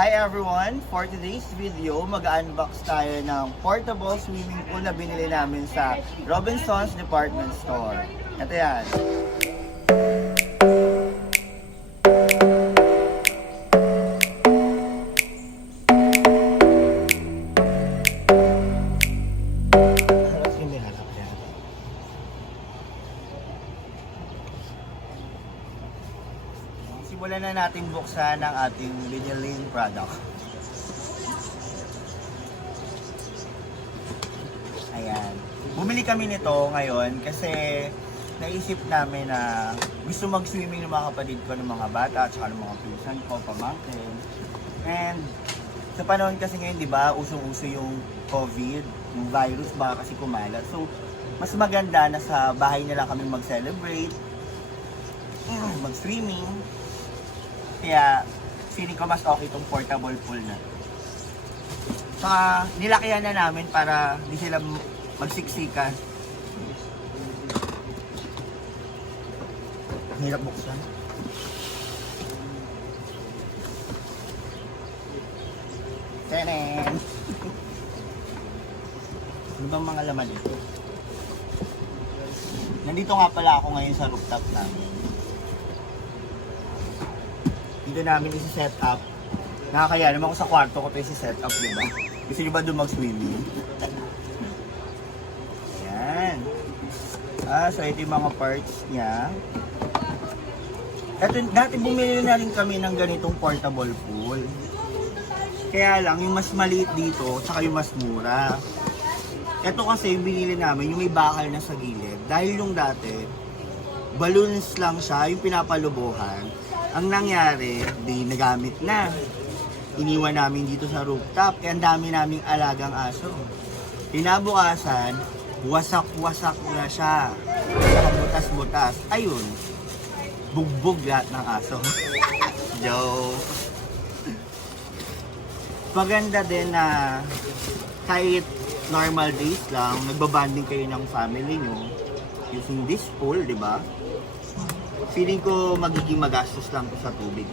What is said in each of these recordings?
Hi everyone! For today's video, mag-unbox tayo ng portable swimming pool na binili namin sa Robinson's Department Store. Ito yan. Simulan na natin buksan ang ating biniling product. Ayan. Bumili kami nito ngayon kasi naisip namin na gusto mag-swimming ng mga kapatid ko, ng mga bata, at saka ng mga pinsan ko, pamangkin. And sa panahon kasi ngayon, di ba, usong-uso yung COVID, yung virus, baka kasi kumalat. So, mas maganda na sa bahay nila kami mag-celebrate, mag-swimming. Kaya, feeling ko mas okay itong portable pool na. Saka, nilakihan na namin para di sila magsiksikan. Hirap buksan. Tenen! Ano bang mga laman dito? Nandito nga pala ako ngayon sa rooftop namin. Dito namin isi-set up. Nakakaya naman ako sa kwarto ko ito isi-set up, diba? Gusto nyo ba doon mag-swimming? Ayan. So ito yung mga parts niya. Ito, dati bumili na rin kami ng ganitong portable pool. Kaya lang, yung mas maliit dito, tsaka yung mas mura. Ito kasi yung binili namin, yung may bakal na sa gilid. Dahil yung dati, balloons lang siya, yung pinapalubuhan. Ang nangyari, di nagamit na. Iniwan namin dito sa rooftop, kaya ang dami naming alagang aso. Kinabukasan, wasak-wasak na siya. Butas-butas. Ayun, bugbog lahat ng aso. Joke. Maganda din na kahit normal days lang, nagbabanding kayo ng family nyo using this pool, di ba? Feeling ko magiging magastos lang sa tubig.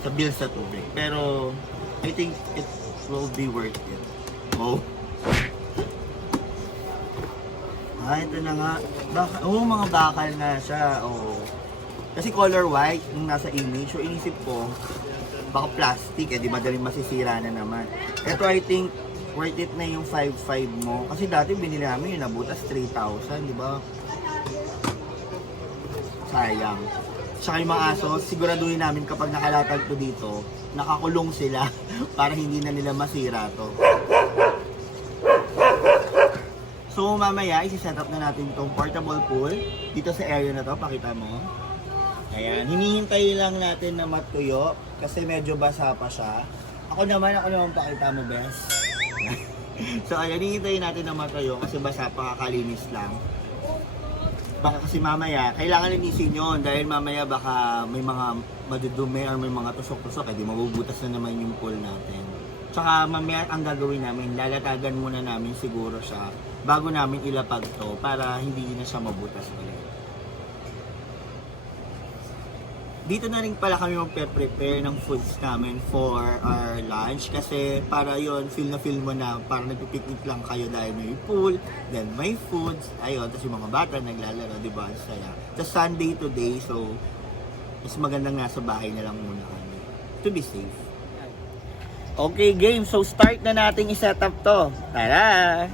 Sa bill sa tubig. Pero, I think it will be worth it. Oh. Ito na nga. Mga bakal na siya. Oh. Kasi color white, yung nasa image. So, inisip ko, baka plastic, di madaling masisira na naman. Ito, I think, worth it na yung 5.5 mo. Kasi dati binili namin yung nabutas 3,000, di ba? Sayang. Tsaka yung mga aso, siguraduhin namin kapag nakalatag to dito, nakakulong sila para hindi na nila masira to. So mamaya, isi-set up na natin itong portable pool dito sa area na to. Pakita mo. Ayan, hinihintay lang natin na matuyo kasi medyo basa pa siya. Ako naman pakita mo, best. So ayan, hinihintay natin na matuyo kasi basa pa, kakalinis lang. Baka kasi mamaya, kailangan linisin yun dahil mamaya baka may mga madudumi or may mga tusok-tusok, di mabubutas na naman yung pool natin. Tsaka mamaya ang gagawin namin, lalatagan muna namin siguro siya bago namin ilapag to para hindi na siya mabutas ulit. Dito na rin pala kami magpe-prepare ng foods namin for our lunch kasi para yon feel mo na parang nagpipiknik lang kayo dahil may pool, then may foods, ayun, tapos yung mga bata naglalaro, di ba? Saya. Sa Sunday today, so mas magandang nasa bahay na lang muna kami to be safe. Okay, game. So start na natin i-set up to. Tara!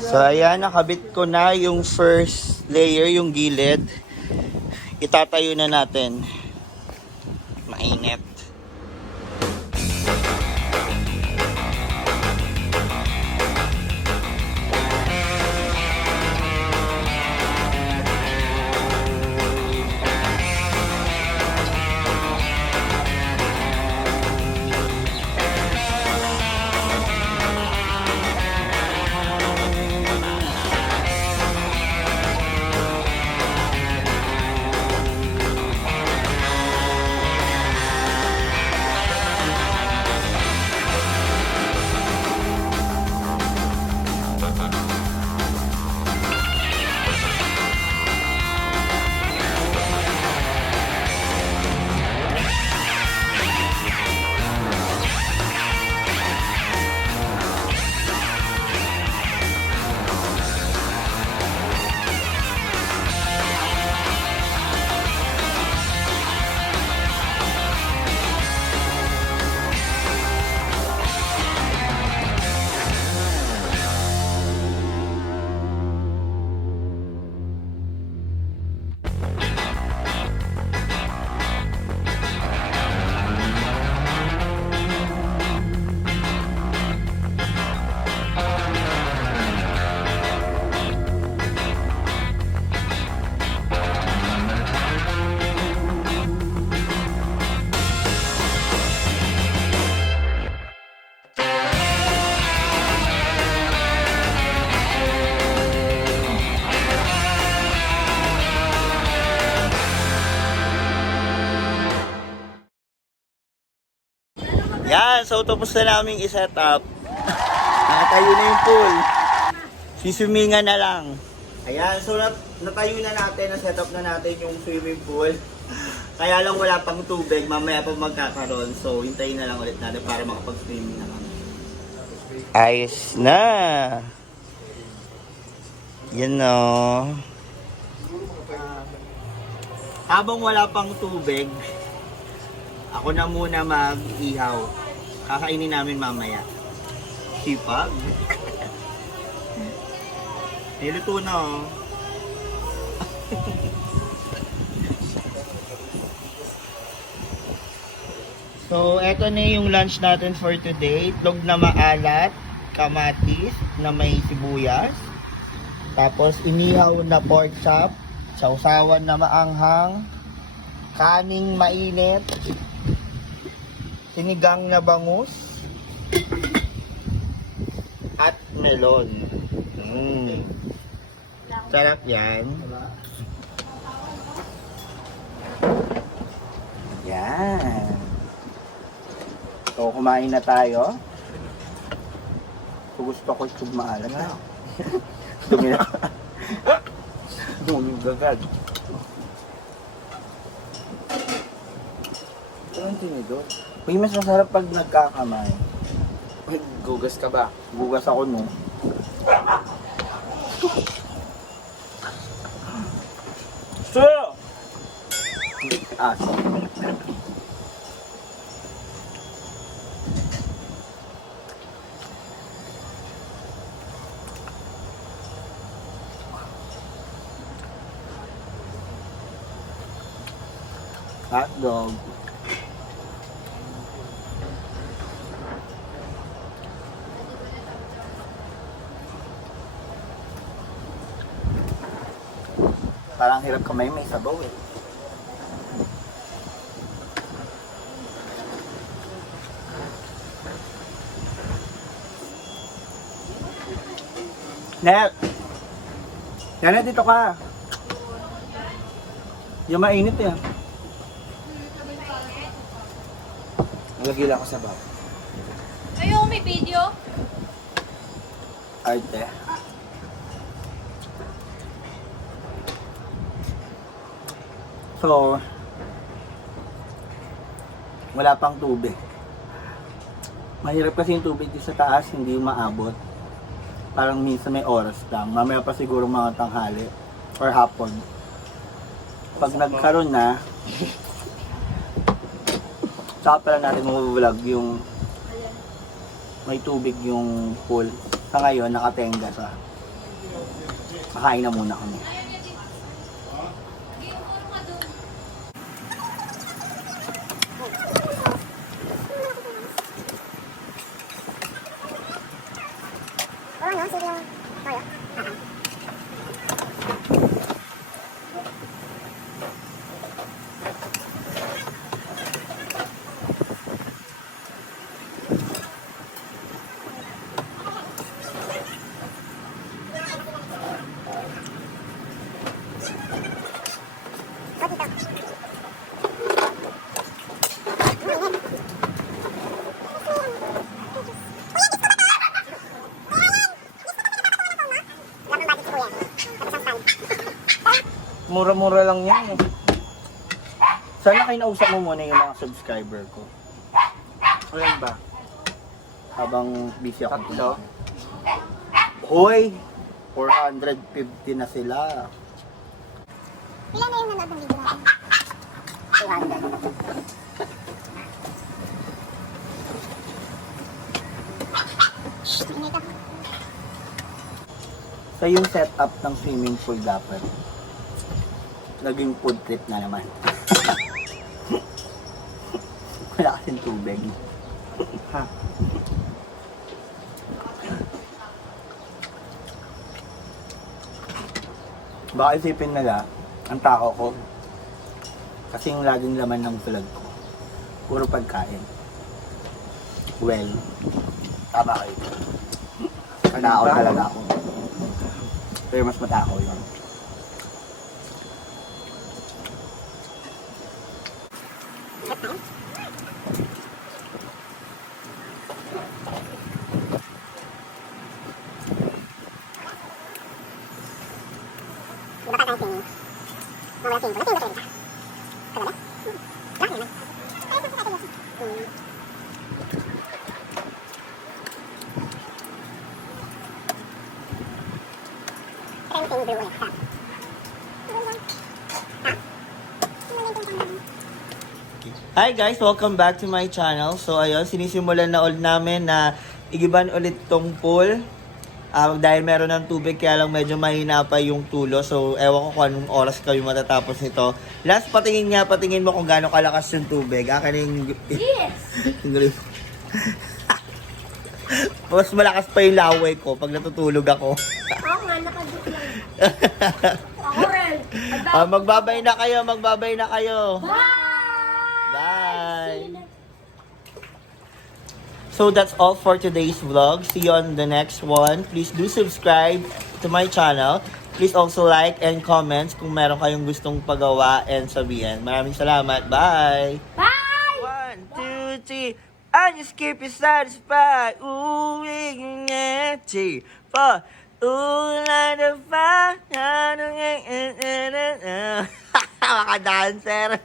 So ayan, nakabit ko na yung first layer, yung gilid. Itatayo na natin. Mainit. Yan, so tapos na namin i-set up. Nakatayo na yung pool. Siswimingan na lang. Ayan, so natayo na natin, na-set up na natin yung swimming pool. Kaya lang wala pang tubig, mamaya pa magkakaroon. So hintayin na lang ulit natin para makapag-swimming na kami. Ayos na! Yan o. Habang wala pang tubig, ako na muna mag-ihaw. Kakainin namin mamaya. Sipag. Niluto na oh. So, eto na yung lunch natin for today. Itlog na maalat, kamatis na may sibuyas. Tapos, inihaw na pork chop, sausawan na maanghang, kaning mainit, sinigang na bangus, at melon. Sarap yan. Yan. So, kumain na tayo. So, gusto ko ito maalat na. Dumi na. Dumi gagad. Ito ang tinidor. Uy, mas masarap pag nagkakamay. Gugas ka ba? Gugas ako no. So! Aso. Hotdog. Parang hirap kamay, may sabaw eh. Net! Net, dito ka. Yung mainit eh. Nalagay lang ako sa bag. Ayaw, may video? Arte. So, wala pang tubig. Mahirap kasi yung tubig dito sa taas, hindi maabot. Parang minsan may oras lang. Mamaya pa siguro mga tanghali or hapon. Pag nagkaroon na, saka pala natin mag-vlog yung may tubig yung pool. Sa ngayon, nakatenga siya. Kakain na muna kami. Mura-mura lang yan. Sana kinausap mo muna yung mga subscriber ko. Alam ba? Habang busy ako. Tatlo? Hoy! 450 na sila. Ilan na yung nanood ng video natin? 200. Shhh, maingay ka. Sa yung setup ng swimming pool dapat, naging food trip na naman. Wala kasing tubig. Ha? Baka isipin nila, ang tao ko, kasing laging laman ng vlog ko, puro pagkain. Well, tama kayo. Matao talaga ako. Pero mas matao yun. Di ba tayo tingin? Mawala tingin ko. Natingin ko ka. Kagabi? Laki naman. Ay, saan ka tayo? Try mo tingin blue ulit. Ha? Hi guys! Welcome back to my channel. So ayun, sinisimulan na ulit namin na igiban ulit tong pool. Dahil meron ng tubig, kaya lang medyo mahina pa yung tulo. So, ewan ko kung anong oras kayo matatapos nito. Last, patingin mo kung gaano kalakas yung tubig. Akin yung... Yes! Mas malakas pa yung laway ko pag natutulog ako. Oo nga, nakaduk lang. Ako rin. Magbabay na kayo. Bye! Bye! So that's all for today's vlog. See you on the next one. Please do subscribe to my channel. Please also like and comment kung meron kayong gustong pagawa and sabihin. Maraming salamat. Bye! Bye! 1, 2, 3. I just keep you satisfied. Ooh, 3, 4. Ooh, light the fire. Mga dancer.